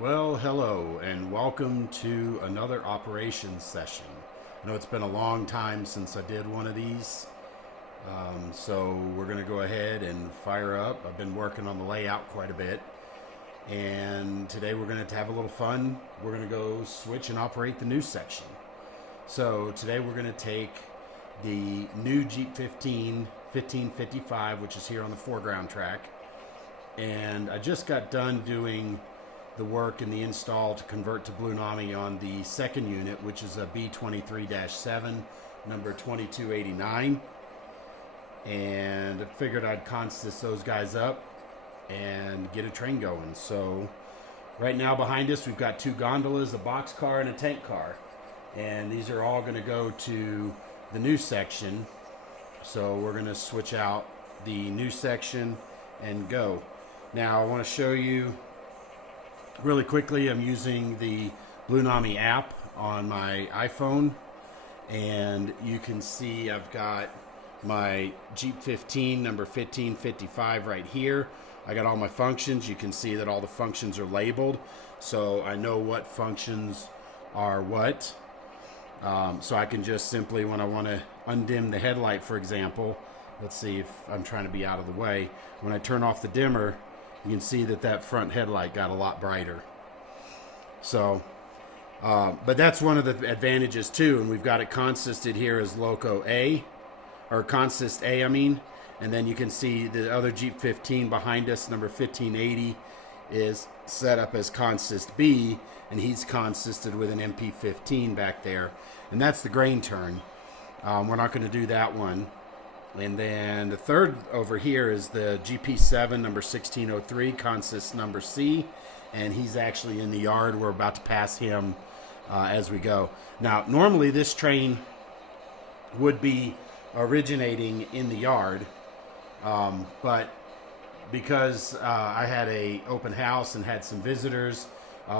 Well, hello, and welcome to another operations session. I know it's been a long time since I did one of these, so we're going to go ahead and fire up. I've been working on the layout quite a bit, and today we're going to have a little fun. We're going to go switch and operate the new section. So today we're going to take the new Jeep 1555, which is here on the foreground track, and I just got done doing the work and the install to convert to Blue Nami on the second unit, which is a B23-7 number 2289, and I figured I'd consist those guys up and get a train going. So right now behind us we've got two gondolas, a box car, and a tank car, and these are all going to go to the new section. So we're going to switch out the new section and go. Now I want to show you really quickly, I'm using the Blue Nami app on my iPhone, and you can see I've got my Jeep 15 number 1555 right here. I got all my functions. You can see that all the functions are labeled, so I know what functions are what. So I can just simply, when I want to undim the headlight, for example, let's see if I'm trying to be out of the way. When I turn off the dimmer, you can see that that front headlight got a lot brighter. So, but that's one of the advantages too, and we've got it consisted here as Loco A, or Consist A, I mean, and then you can see the other Jeep 15 behind us, number 1580, is set up as Consist B, and he's consisted with an MP15 back there, and that's the grain turn. We're not going to do that one. And then the third over here is the GP7 number 1603, consist number C, and he's actually in the yard. We're about to pass him as we go. Now, normally this train would be originating in the yard, but because I had a open house and had some visitors,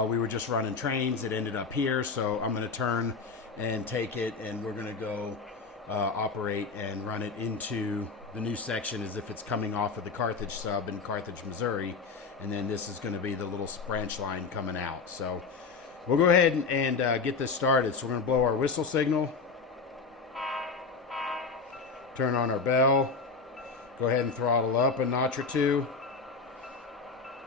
we were just running trains. It ended up here, so I'm going to turn and take it, and we're going to go operate and run it into the new section as if it's coming off of the Carthage sub in Carthage, Missouri, and then this is going to be the little branch line coming out. So we'll go ahead and get this started. So we're going to blow our whistle signal, turn on our bell, go ahead and throttle up a notch or two,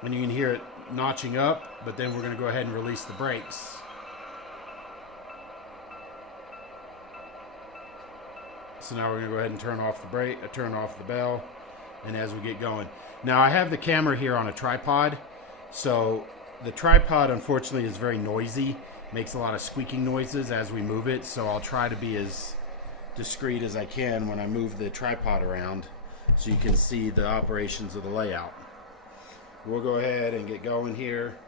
and you can hear it notching up, but then we're going to go ahead and release the brakes. So now we're going to go ahead and turn off the brake, turn off the bell, and as we get going. Now I have the camera here on a tripod, so the tripod unfortunately is very noisy, makes a lot of squeaking noises as we move it, so I'll try to be as discreet as I can when I move the tripod around so you can see the operations of the layout. We'll go ahead and get going here.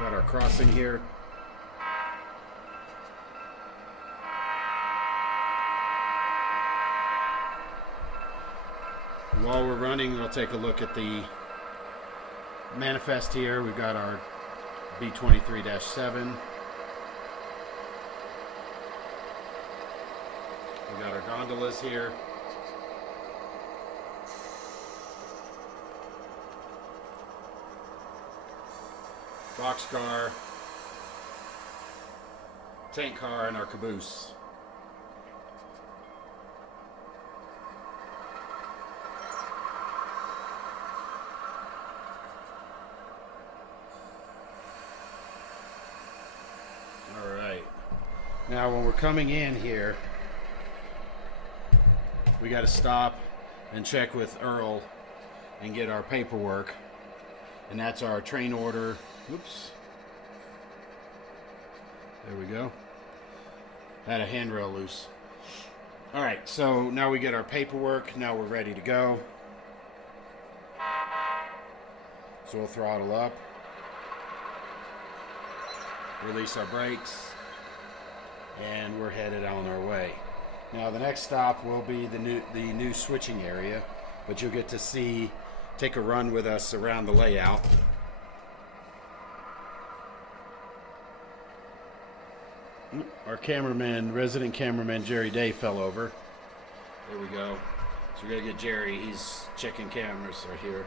Got our crossing here. While we're running, we'll take a look at the manifest here. We've got our B23-7. We've got our gondolas here. Boxcar, tank car, and our caboose. All right. Now when we're coming in here, we got to stop and check with Earl and get our paperwork, and that's our train order. Oops. There we go. Had a handrail loose. Alright, so now we get our paperwork. Now we're ready to go. So we'll throttle up. Release our brakes. And we're headed on our way. Now the next stop will be the new switching area, but you'll get to take a run with us around the layout. our cameraman, resident cameraman Jerry Day fell over. There we go. So we gotta get Jerry. He's checking cameras right here.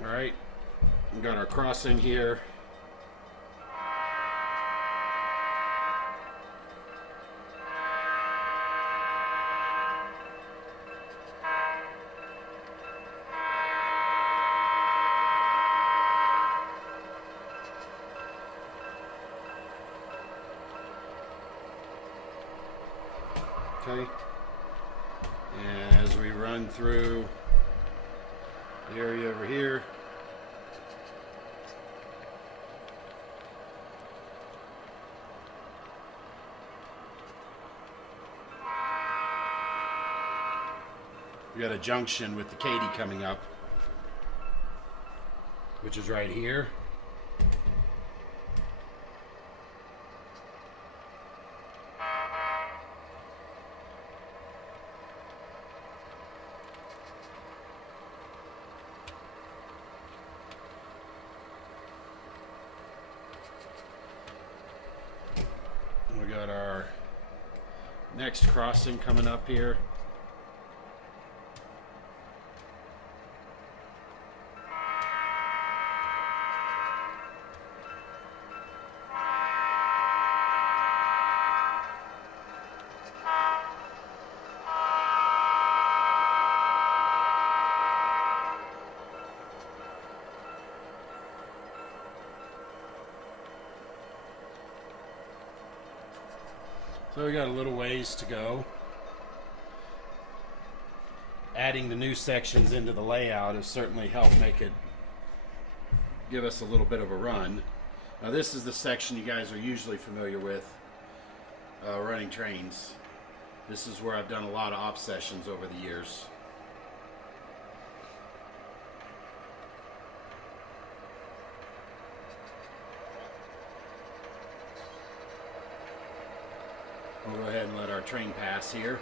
All right, we got our crossing here. Okay, and as we run through the area over here, we got a junction with the Katy coming up, which is right here. We got our next crossing coming up here. So we got a little ways to go. Adding the new sections into the layout has certainly helped make it give us a little bit of a run. Now this is the section you guys are usually familiar with running trains. This is where I've done a lot of op sessions over the years. We'll go ahead and let our train pass here.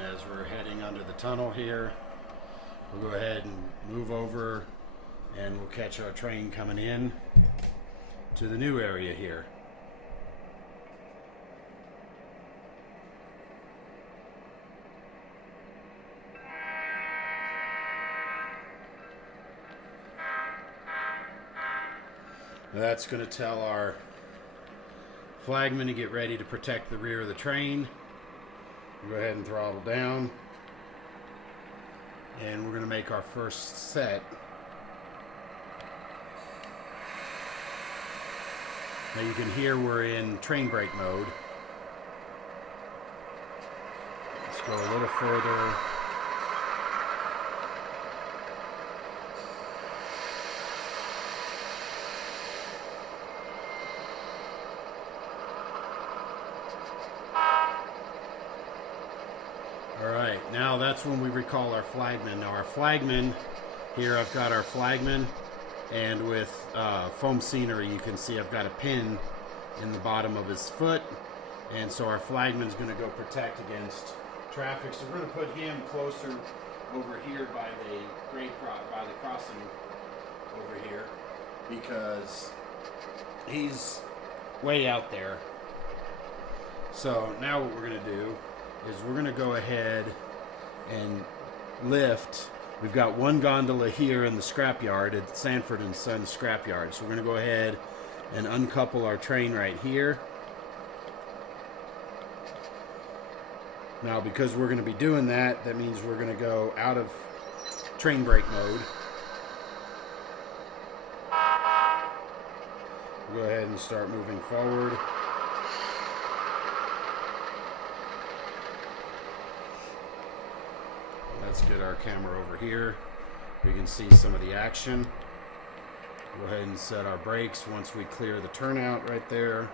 As we're heading under the tunnel here, we'll go ahead and move over and we'll catch our train coming in to the new area here. Now that's going to tell our flagman to get ready to protect the rear of the train. Go ahead and throttle down, and we're going to make our first set. Now you can hear we're in train brake mode. Let's go a little further. Alright, now that's when we recall our flagman. Now our flagman, here I've got our flagman, and with foam scenery you can see I've got a pin in the bottom of his foot, and so our flagman's going to go protect against traffic. So we're going to put him closer over here by the crossing over here, because he's way out there. So now what we're going to do is we're going to go ahead and lift. We've got one gondola here in the scrapyard at Sanford and Sons scrapyard. So we're going to go ahead and uncouple our train right here. Now because we're going to be doing that, that means we're going to go out of train brake mode. We'll go ahead and start moving forward. Let's get our camera over here. We can see some of the action. Go ahead and set our brakes once we clear the turnout right there.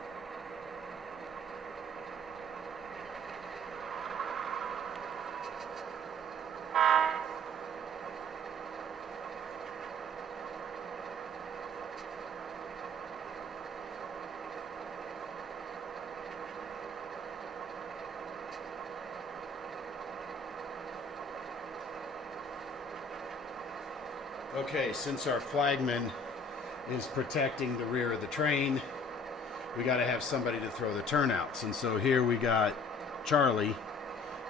Okay, since our flagman is protecting the rear of the train, we got to have somebody to throw the turnouts. And so here we got Charlie,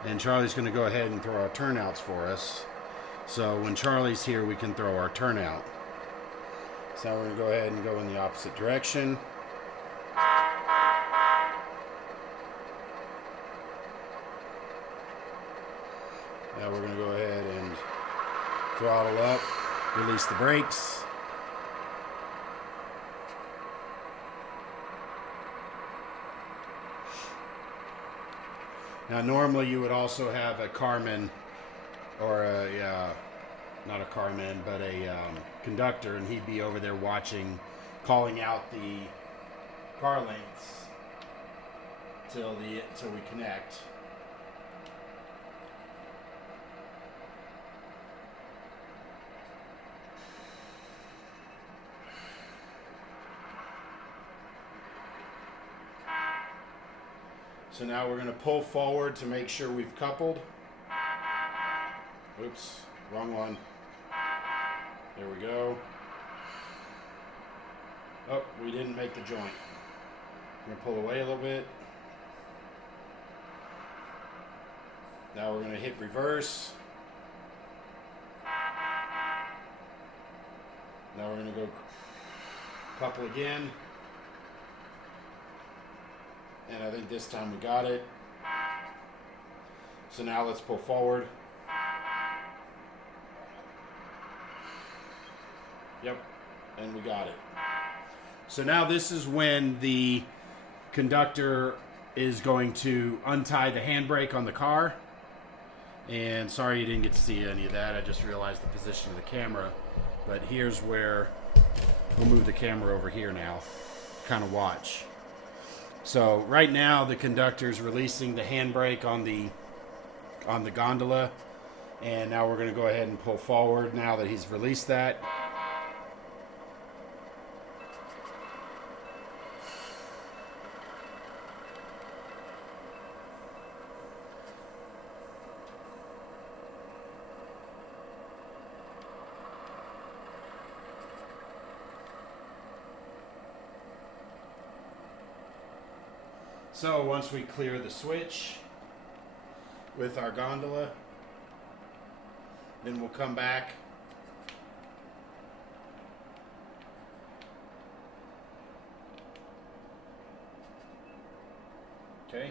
and Charlie's going to go ahead and throw our turnouts for us. So when Charlie's here, we can throw our turnout. So now we're going to go ahead and go in the opposite direction. Now we're going to go ahead and throttle up, release the brakes. Now normally you would also have a carman, or not a carman, but a conductor, and he'd be over there watching, calling out the car lengths till we connect. So now we're going to pull forward to make sure we've coupled. Oops, wrong one. There we go. Oh, we didn't make the joint. I'm going to pull away a little bit. Now we're going to hit reverse. Now we're going to go couple again. And I think this time we got it. So now let's pull forward. Yep, and we got it. So now this is when the conductor is going to untie the handbrake on the car. And sorry you didn't get to see any of that. I just realized the position of the camera. But here's where we'll move the camera over here now. Kind of watch. So right now the conductor's releasing the handbrake on the gondola, and now we're going to go ahead and pull forward now that he's released that. So once we clear the switch with our gondola, then we'll come back . Okay,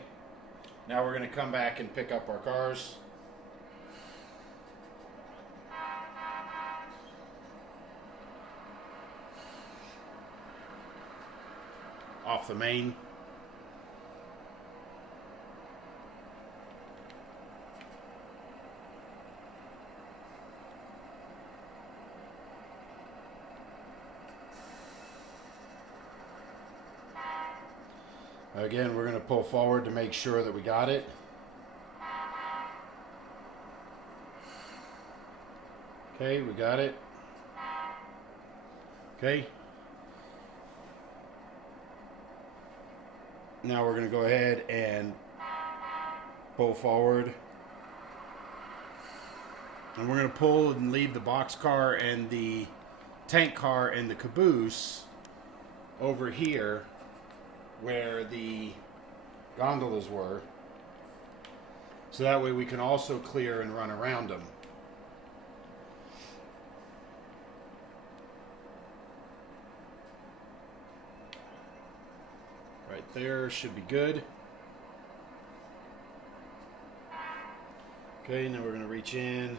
now we're going to come back and pick up our cars. Off the main. Again, we're going to pull forward to make sure that we got it. Okay, we got it. Okay. Now we're going to go ahead and pull forward. And we're going to pull and leave the boxcar and the tank car and the caboose over here where the gondolas were, so that way we can also clear and run around them. Right there should be good. Okay, now we're going to reach in,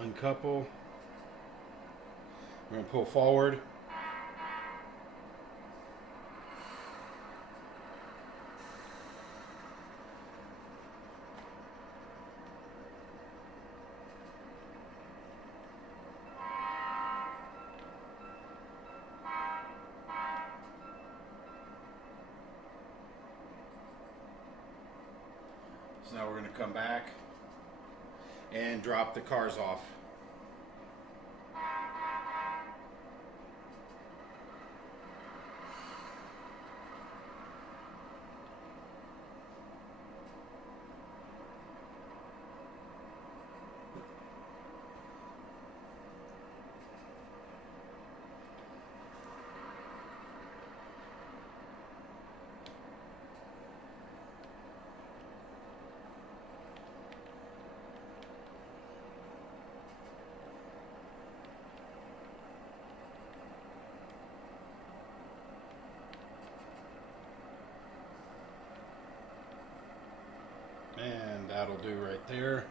uncouple, we're going to pull forward. So now we're going to come back and drop the cars off. And that'll do right there.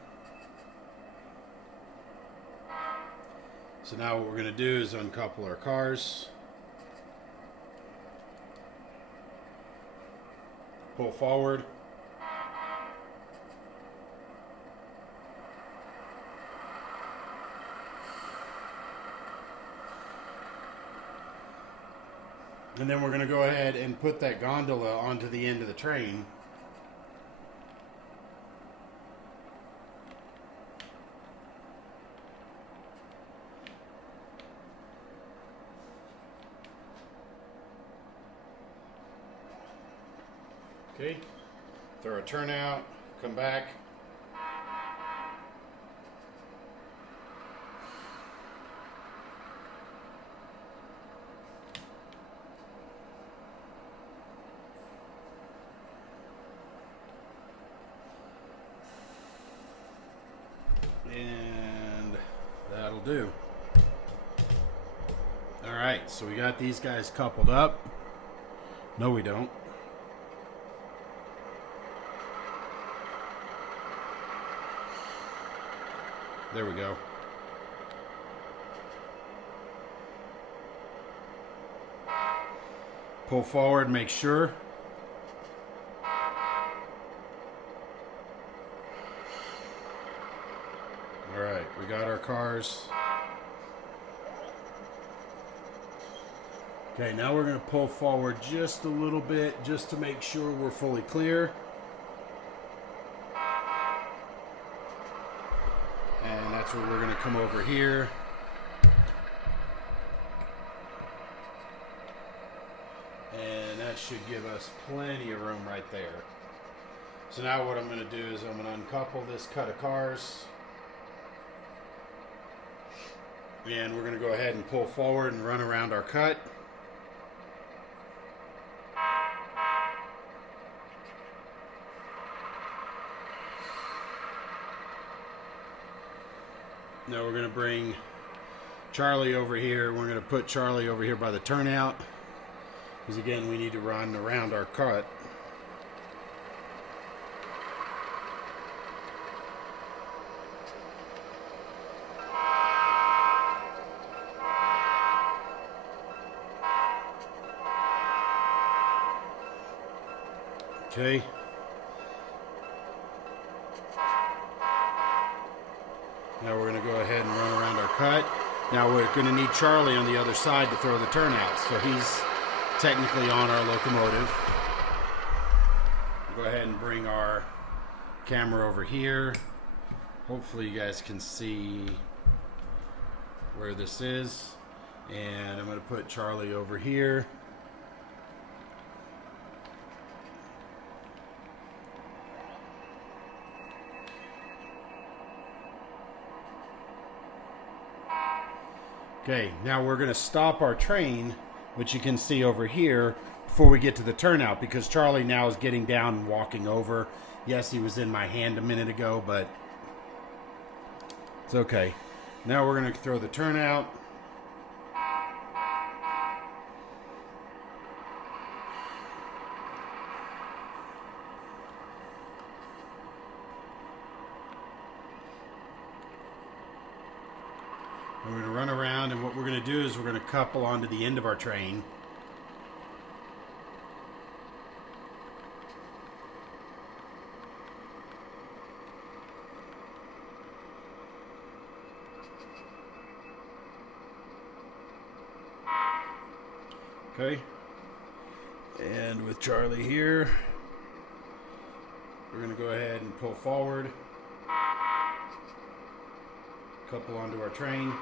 So now what we're going to do is uncouple our cars. Pull forward. And then we're going to go ahead and put that gondola onto the end of the train. Okay, throw a turnout, come back. And that'll do. All right, so we got these guys coupled up. No, we don't. There we go. Pull forward, make sure. All right, we got our cars. Okay, now we're going to pull forward just a little bit just to make sure we're fully clear. And that's where we're going to come over here. And that should give us plenty of room right there. So now what I'm going to do is I'm going to uncouple this cut of cars. And we're going to go ahead and pull forward and run around our cut. Now we're going to bring Charlie over here. We're going to put Charlie over here by the turnout. Because again, we need to run around our cut. Okay. Now we're going to go ahead and run around our cut. Now we're going to need Charlie on the other side to throw the turnout. So he's technically on our locomotive. We'll go ahead and bring our camera over here. Hopefully you guys can see where this is. And I'm going to put Charlie over here. Okay, now we're going to stop our train, which you can see over here, before we get to the turnout, because Charlie now is getting down and walking over. Yes, he was in my hand a minute ago, but it's okay. Now we're going to throw the turnout. We're going to run around, and what we're going to do is we're going to couple onto the end of our train. Okay. And with Charlie here. We're going to go ahead and pull forward, couple onto our train.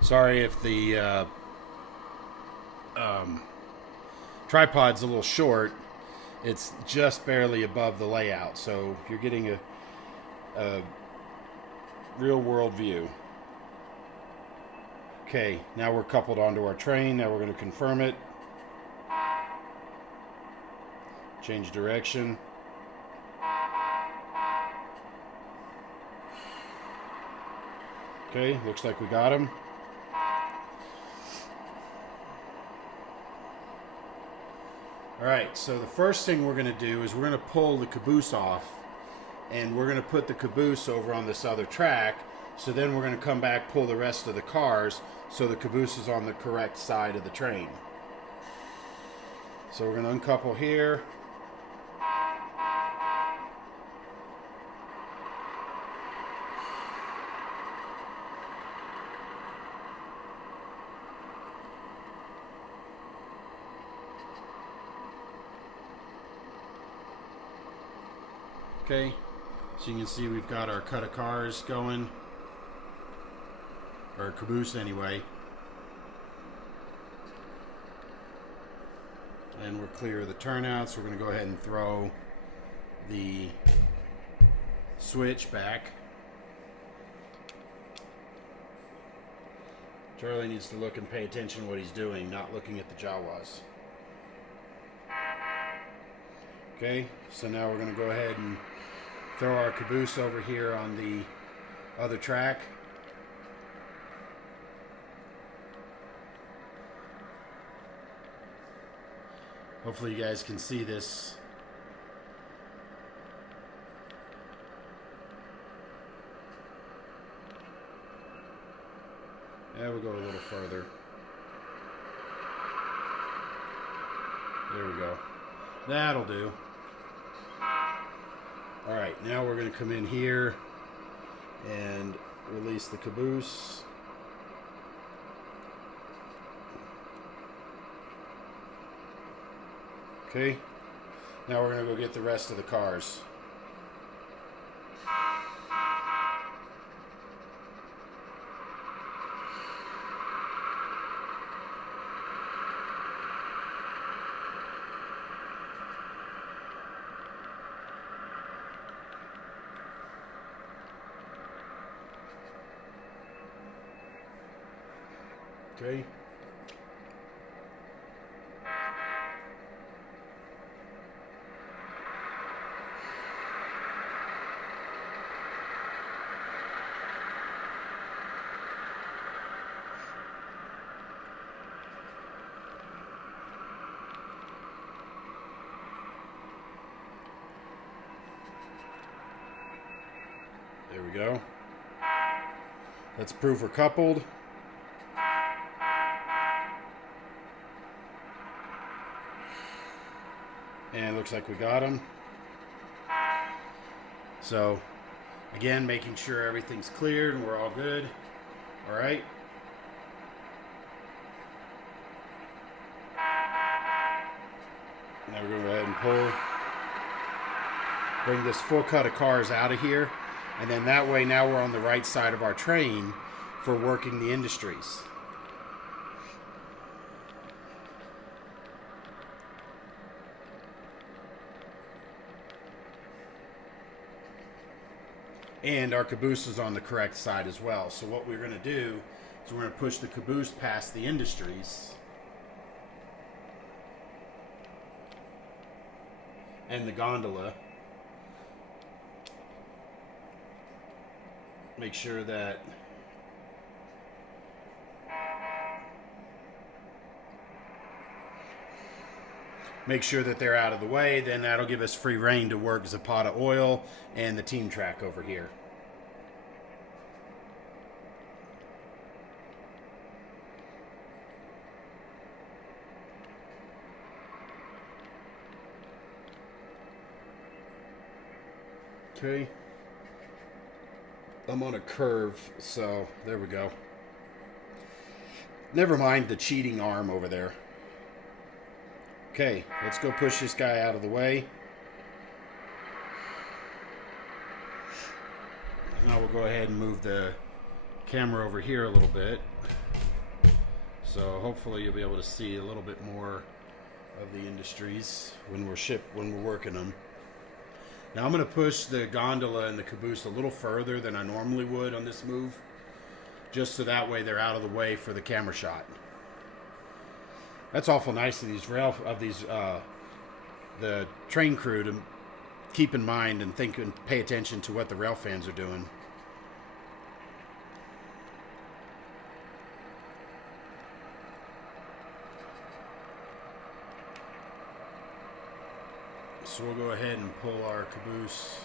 Sorry if the tripod's a little short. It's just barely above the layout, so you're getting a real world view. Okay, now we're coupled onto our train. Now we're going to confirm it. Change direction. Okay, looks like we got him. Alright, so the first thing we're going to do is we're going to pull the caboose off, and we're going to put the caboose over on this other track. So then we're going to come back, pull the rest of the cars, so the caboose is on the correct side of the train. So we're going to uncouple here. Okay, so you can see we've got our cut of cars going, or caboose anyway, and we're clear of the turnouts. We're going to go ahead and throw the switch back. Charlie needs to look and pay attention to what he's doing, not looking at the Jawas. Okay, so now we're going to go ahead and throw our caboose over here on the other track. Hopefully you guys can see this. Yeah, we'll go a little further. There we go. That'll do. Alright, now we're going to come in here and release the caboose. Okay, now we're going to go get the rest of the cars. Okay. There we go. Let's prove we're coupled. And it looks like we got them. So, again, making sure everything's cleared and we're all good. All right. Now we're going to go ahead and pull. Bring this full cut of cars out of here. And then that way now we're on the right side of our train for working the industries. And our caboose is on the correct side as well. So what we're going to do is we're going to push the caboose past the industries. And the gondola. Make sure that they're out of the way. Then that'll give us free reign to work Zapata Oil and the team track over here. Okay. I'm on a curve, so there we go. Never mind the cheating arm over there. Okay, let's go push this guy out of the way. Now we'll go ahead and move the camera over here a little bit. So hopefully you'll be able to see a little bit more of the industries when we're working them. Now I'm going to push the gondola and the caboose a little further than I normally would on this move, just so that way they're out of the way for the camera shot. That's awful nice of the train crew to keep in mind and think and pay attention to what the rail fans are doing. So we'll go ahead and pull our caboose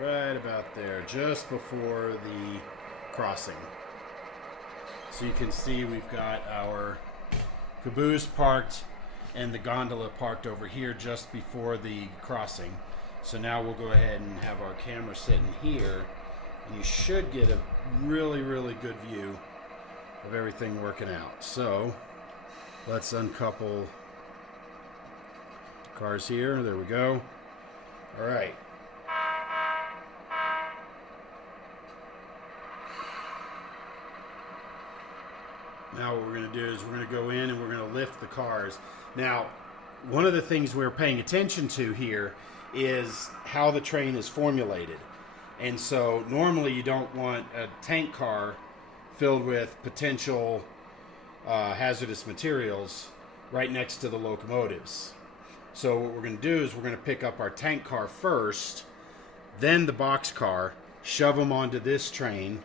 right about there, just before the crossing. So you can see we've got our caboose parked and the gondola parked over here just before the crossing. So now we'll go ahead and have our camera sitting here, and you should get a really, really good view of everything working out. So let's uncouple cars here. There we go. All right. Now what we're going to do is we're going to go in and we're going to lift the cars. Now, one of the things we're paying attention to here is how the train is formulated. And so normally you don't want a tank car filled with potential hazardous materials right next to the locomotives. So what we're going to do is we're going to pick up our tank car first, then the box car, shove them onto this train,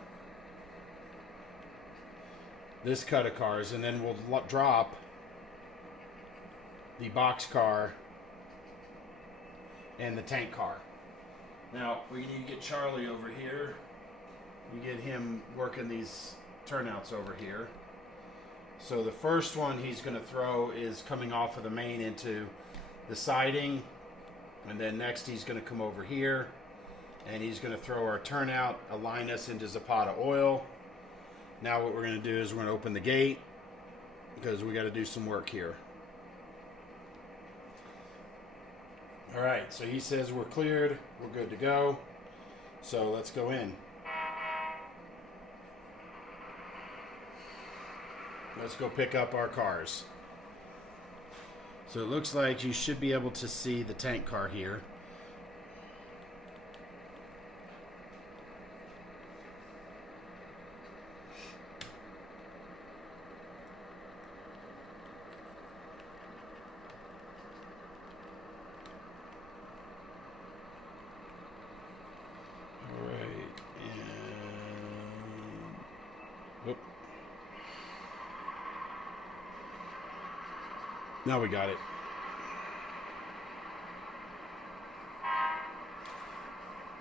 this cut of cars, and then we'll drop the box car and the tank car. Now, we need to get Charlie over here. You get him working these turnouts over here. So the first one he's going to throw is coming off of the main into the siding, and then next he's going to come over here and he's going to throw our turnout, align us into Zapata Oil. Now what we're going to do is we're going to open the gate because we got to do some work here. All right, so he says we're cleared, we're good to go. So let's go in. Let's go pick up our cars. So it looks like you should be able to see the tank car here. All right, and whoop. Now we got it.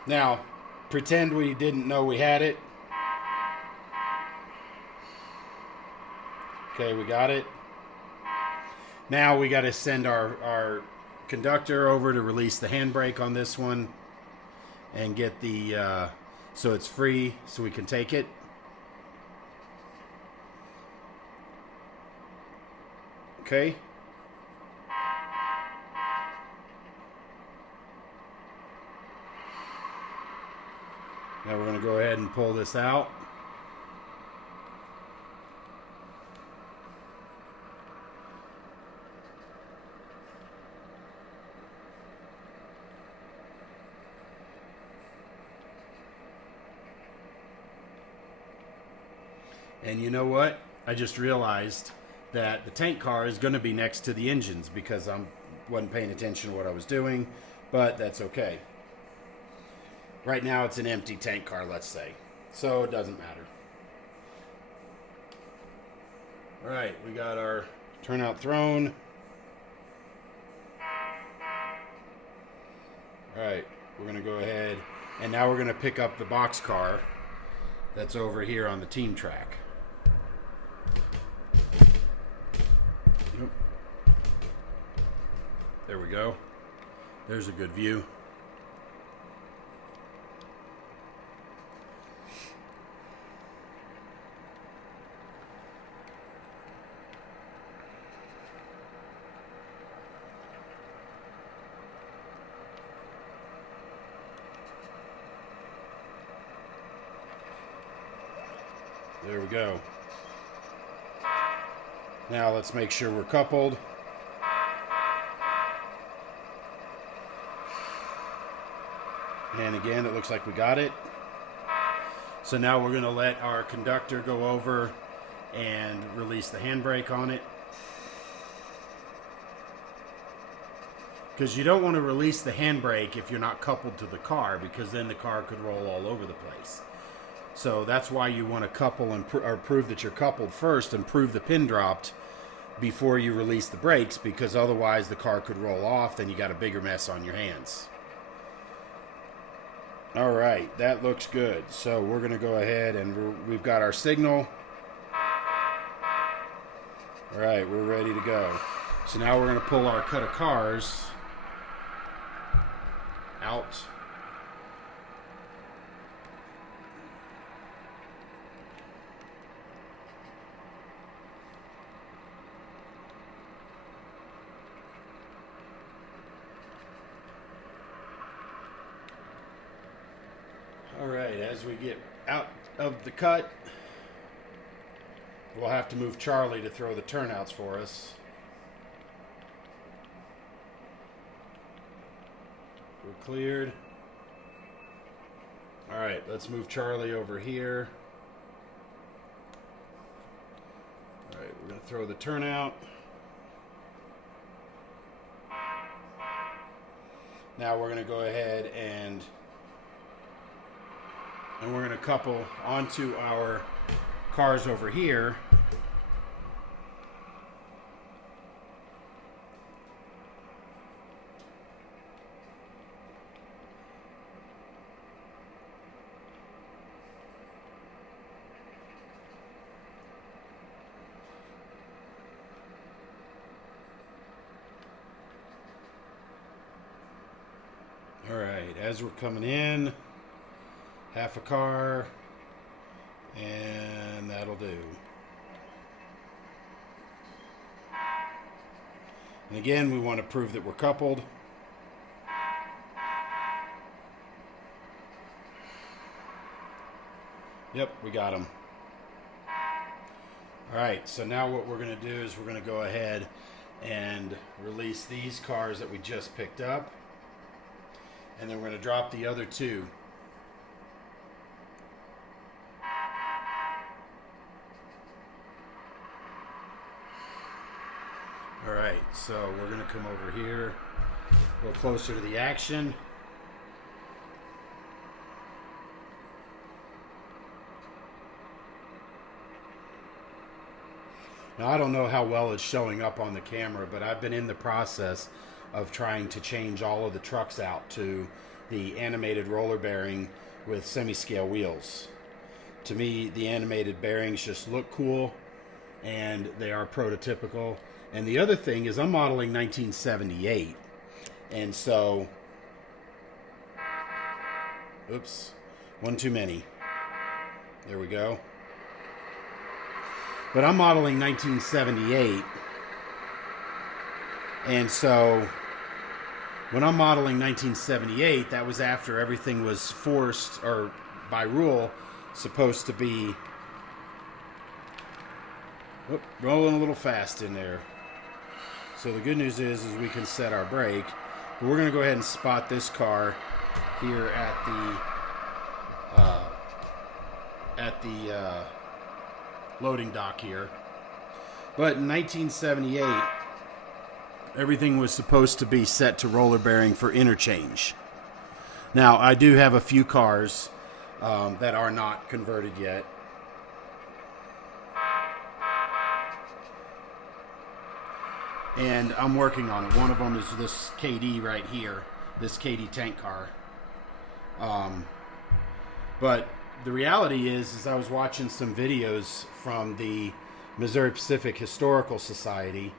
Now, pretend we didn't know we had it. Okay, we got it. Now we got to send our conductor over to release the handbrake on this one and get the, so it's free so we can take it. Okay. Now we're going to go ahead and pull this out. And you know what? I just realized that the tank car is going to be next to the engines because I wasn't paying attention to what I was doing, but that's okay. Right now it's an empty tank car, let's say. So it doesn't matter. All right, we got our turnout thrown. All right, we're going to go ahead. And now we're going to pick up the box car that's over here on the team track. Yep. There we go. There's a good view. There we go. Now let's make sure we're coupled. And again, it looks like we got it. So now we're going to let our conductor go over and release the handbrake on it. Because you don't want to release the handbrake if you're not coupled to the car, because then the car could roll all over the place. So that's why you want to couple and or prove that you're coupled first and prove the pin dropped before you release the brakes, because otherwise the car could roll off, then you got a bigger mess on your hands. All right, that looks good. So we're going to go ahead and we've got our signal. All right, we're ready to go. So now we're going to pull our cut of cars out. All right, as we get out of the cut, we'll have to move Charlie to throw the turnouts for us. We're cleared. All right, let's move Charlie over here. All right, we're going to throw the turnout. Now we're going to go ahead and we're going to couple onto our cars over here. All right, as we're coming in, half a car, and that'll do. And again, we want to prove that we're coupled. Yep, we got them. All right, so now what we're going to do is we're going to go ahead and release these cars that we just picked up. And then we're going to drop the other two. All right, so we're going to come over here a little closer to the action. Now, I don't know how well it's showing up on the camera, but I've been in the process of trying to change all of the trucks out to the animated roller bearing with semi-scale wheels. To me, the animated bearings just look cool, and they are prototypical. And the other thing is I'm modeling 1978, and so, oops, one too many. There we go. But I'm modeling 1978, and so when I'm modeling 1978, that was after everything was forced, or by rule, supposed to be rolling a little fast in there. So the good news is we can set our brake. But we're going to go ahead and spot this car here at the loading dock here. But in 1978, everything was supposed to be set to roller bearing for interchange. Now, I do have a few cars that are not converted yet. And I'm working on it. One of them is this KD right here, this KD tank car. But the reality is I was watching some videos from the Missouri Pacific Historical Society,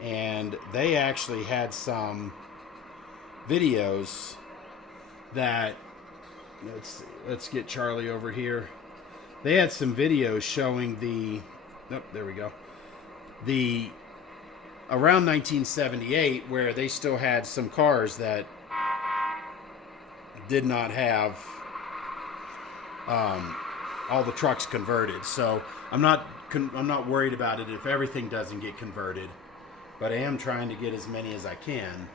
and they actually had some videos that, let's get Charlie over here. They had some videos showing there we go. Around 1978, where they still had some cars that did not have all the trucks converted. So I'm not worried about it if everything doesn't get converted, but I am trying to get as many as I can.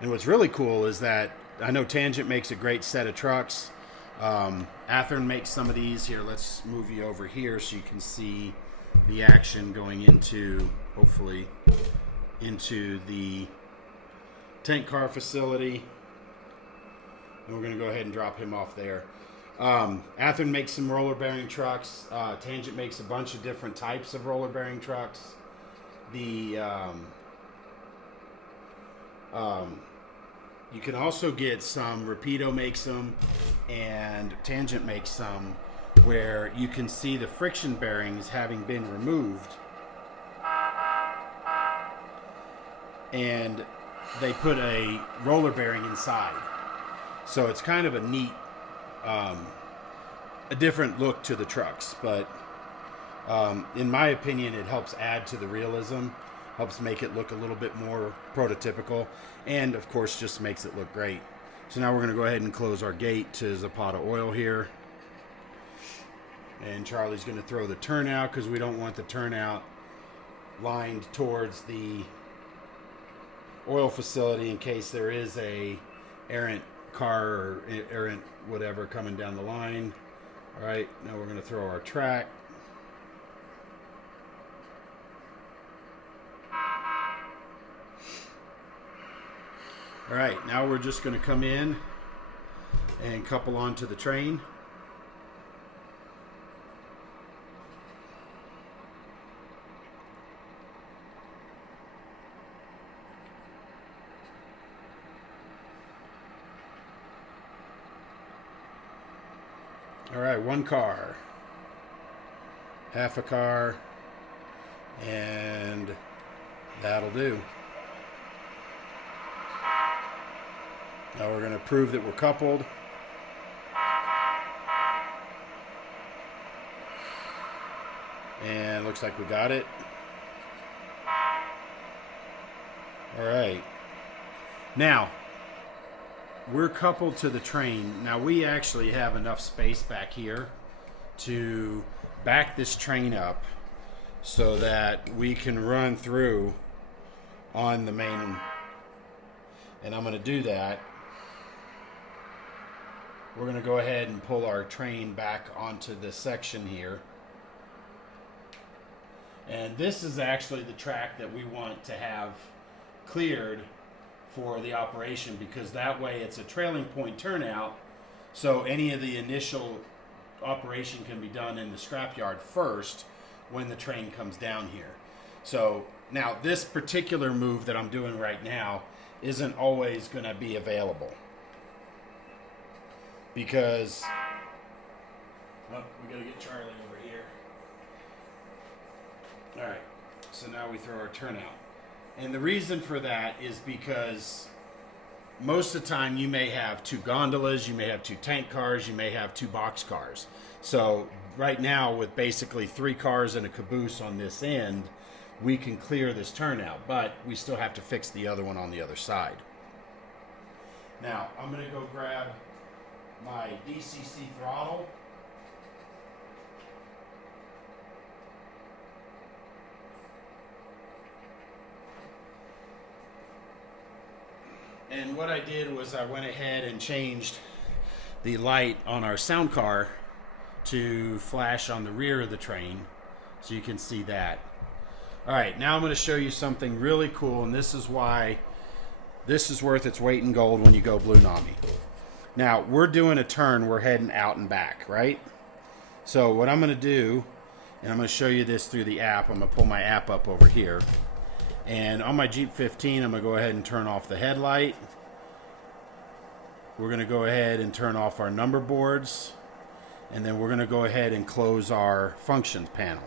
And what's really cool is that I know Tangent makes a great set of trucks. Athearn makes some of these. Here, let's move you over here so you can see the action going into, hopefully, into the tank car facility. And we're going to go ahead and drop him off there. Athearn makes some roller bearing trucks. Tangent makes a bunch of different types of roller bearing trucks. You can also get some, Rapido makes them, and Tangent makes some, where you can see the friction bearings having been removed. And they put a roller bearing inside. So it's kind of a neat, a different look to the trucks. But in my opinion, it helps add to the realism. Helps make it look a little bit more prototypical, and of course just makes it look great. So now we're going to go ahead and close our gate to Zapata Oil here, and Charlie's going to throw the turnout because we don't want the turnout lined towards the oil facility in case there is a errant car or errant whatever coming down the line. All right, now we're going to throw our track. All right, now we're just going to come in and couple onto the train. All right, one car, half a car, and that'll do. Now we're going to prove that we're coupled. And looks like we got it. All right. Now, we're coupled to the train. Now we actually have enough space back here to back this train up so that we can run through on the main. And I'm going to do that. We're going to go ahead and pull our train back onto this section here. And this is actually the track that we want to have cleared for the operation, because that way it's a trailing point turnout, so any of the initial operation can be done in the scrapyard first when the train comes down here. So now this particular move that I'm doing right now isn't always going to be available, because we got to get Charlie over here. All right, so now we throw our turnout. And the reason for that is because most of the time you may have two gondolas, you may have two tank cars, you may have two box cars. So right now, with basically 3 cars and a caboose on this end, we can clear this turnout, but we still have to fix the other one on the other side. Now, I'm going to go grab my DCC throttle. And what I did was I went ahead and changed the light on our sound car to flash on the rear of the train, so you can see that. All right, now I'm going to show you something really cool, and this is why this is worth its weight in gold when you go Blue Nami. Now, we're doing a turn, we're heading out and back, right? So what I'm going to do, and I'm going to show you this through the app, I'm going to pull my app up over here. And on my Jeep 15, I'm going to go ahead and turn off the headlight. We're going to go ahead and turn off our number boards. And then we're going to go ahead and close our functions panel.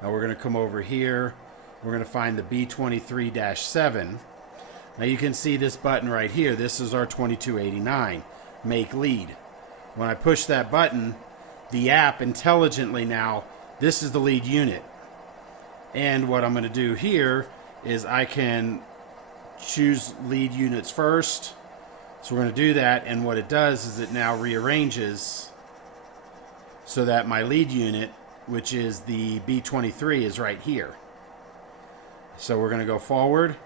Now we're going to come over here. We're going to find the B23-7. Now you can see this button right here. This is our 2289, make lead. When I push that button, the app intelligently now, this is the lead unit. And what I'm going to do here is I can choose lead units first, So we're going to do that, and what it does is it now rearranges so that my lead unit, which is the B23, is right here. So we're going to go forward.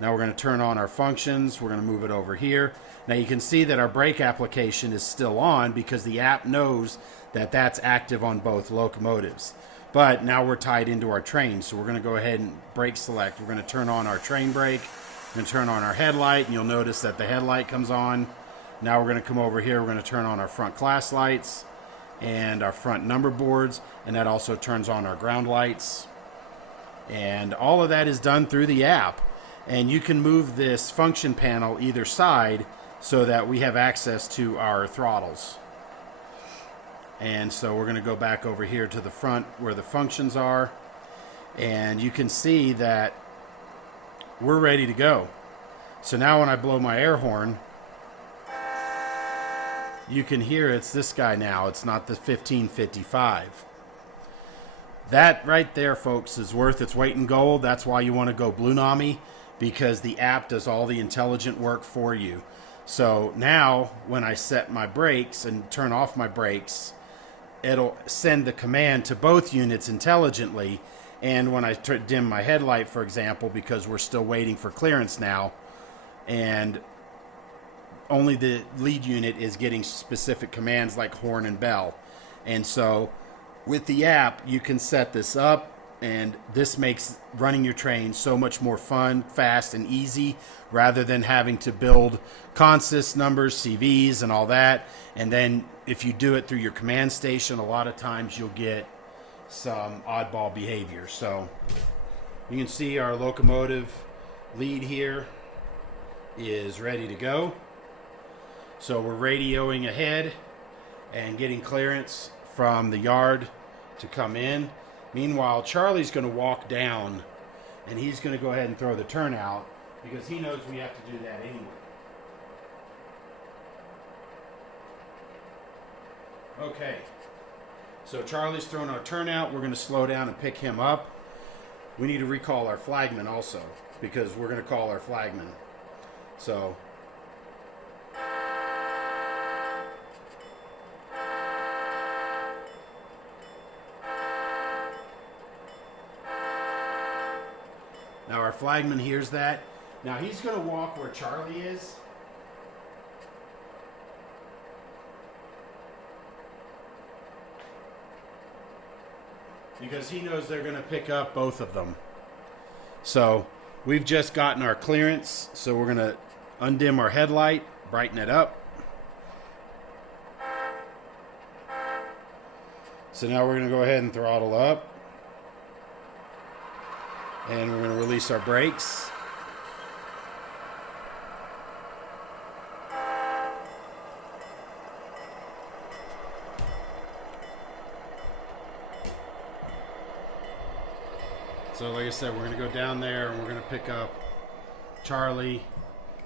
Now we're going to turn on our functions. We're going to move it over here. Now you can see that our brake application is still on because the app knows that that's active on both locomotives. But now we're tied into our train, so we're going to go ahead and brake select. We're going to turn on our train brake. We're going to turn on our headlight, and you'll notice that the headlight comes on. Now we're going to come over here. We're going to turn on our front class lights and our front number boards, and that also turns on our ground lights. And all of that is done through the app. And you can move this function panel either side so that we have access to our throttles. And so we're going to go back over here to the front where the functions are. And you can see that we're ready to go. So now when I blow my air horn, you can hear it's this guy now. It's not the 1555. That right there, folks, is worth its weight in gold. That's why you want to go Bluenomi, because the app does all the intelligent work for you. So now when I set my brakes and turn off my brakes, it'll send the command to both units intelligently. And when I dim my headlight, for example, because we're still waiting for clearance now, and only the lead unit is getting specific commands like horn and bell. And so with the app, you can set this up, and this makes running your train so much more fun, fast, and easy, rather than having to build consist numbers, CVs, and all that. And then if you do it through your command station, a lot of times you'll get some oddball behavior. So you can see our locomotive lead here is ready to go. So we're radioing ahead and getting clearance from the yard to come in. Meanwhile, Charlie's going to walk down, and he's going to go ahead and throw the turnout because he knows we have to do that anyway. Okay, so Charlie's throwing our turnout. We're going to slow down and pick him up. We need to recall our flagman also, because we're going to call our flagman. So now our flagman hears that. Now he's going to walk where Charlie is. Because he knows they're going to pick up both of them. So we've just gotten our clearance. So we're going to undim our headlight, brighten it up. So now we're going to go ahead and throttle up. And we're going to release our brakes. So like I said, we're going to go down there and we're going to pick up Charlie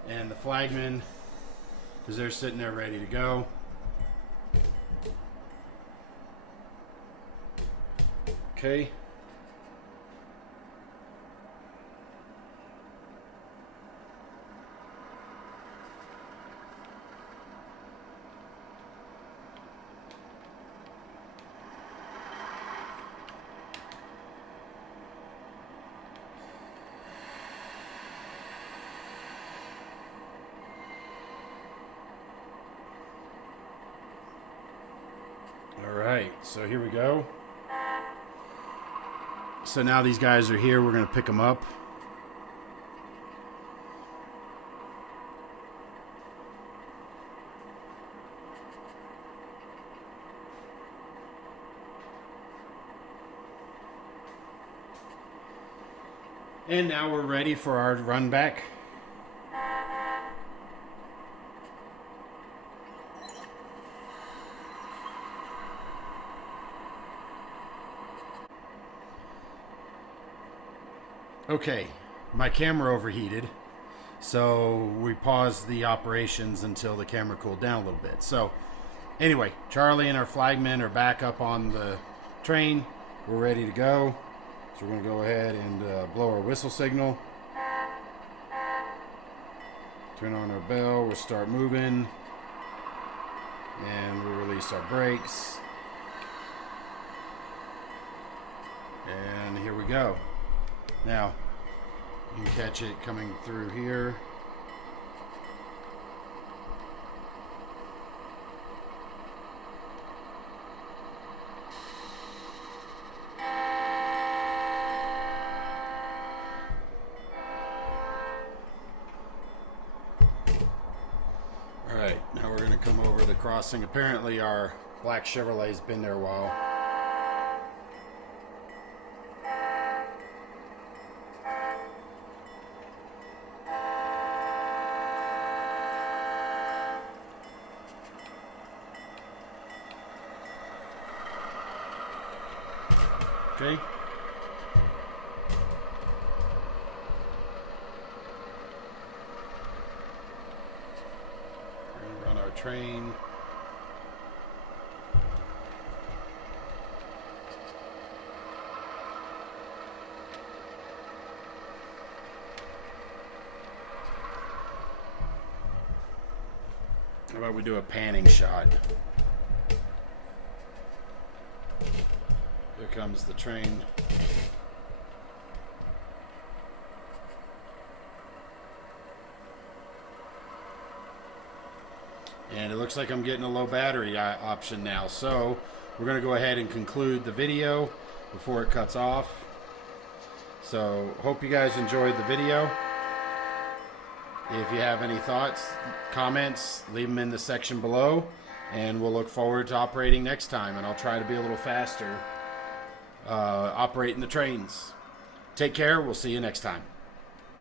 and the flagman because they're sitting there ready to go. Okay. Alright, so here we go. So now these guys are here. We're going to pick them up. And now we're ready for our run back. Okay, my camera overheated, so we paused the operations until the camera cooled down a little bit. So anyway, Charlie and our flagmen are back up on the train. We're ready to go. So we're going to go ahead and blow our whistle signal Turn on our bell, we'll start moving, and we'll release our brakes. And here we go. Now, you can catch it coming through here. Alright, now we're going to come over the crossing. Apparently our black Chevrolet's been there a while. Okay. We're going to run our train. How about we do a panning shot? Here comes the train. And it looks like I'm getting a low battery option now. So we're going to go ahead and conclude the video before it cuts off. So hope you guys enjoyed the video. If you have any thoughts, comments, leave them in the section below. And we'll look forward to operating next time. And I'll try to be a little faster operating the trains. Take care. We'll see you next time.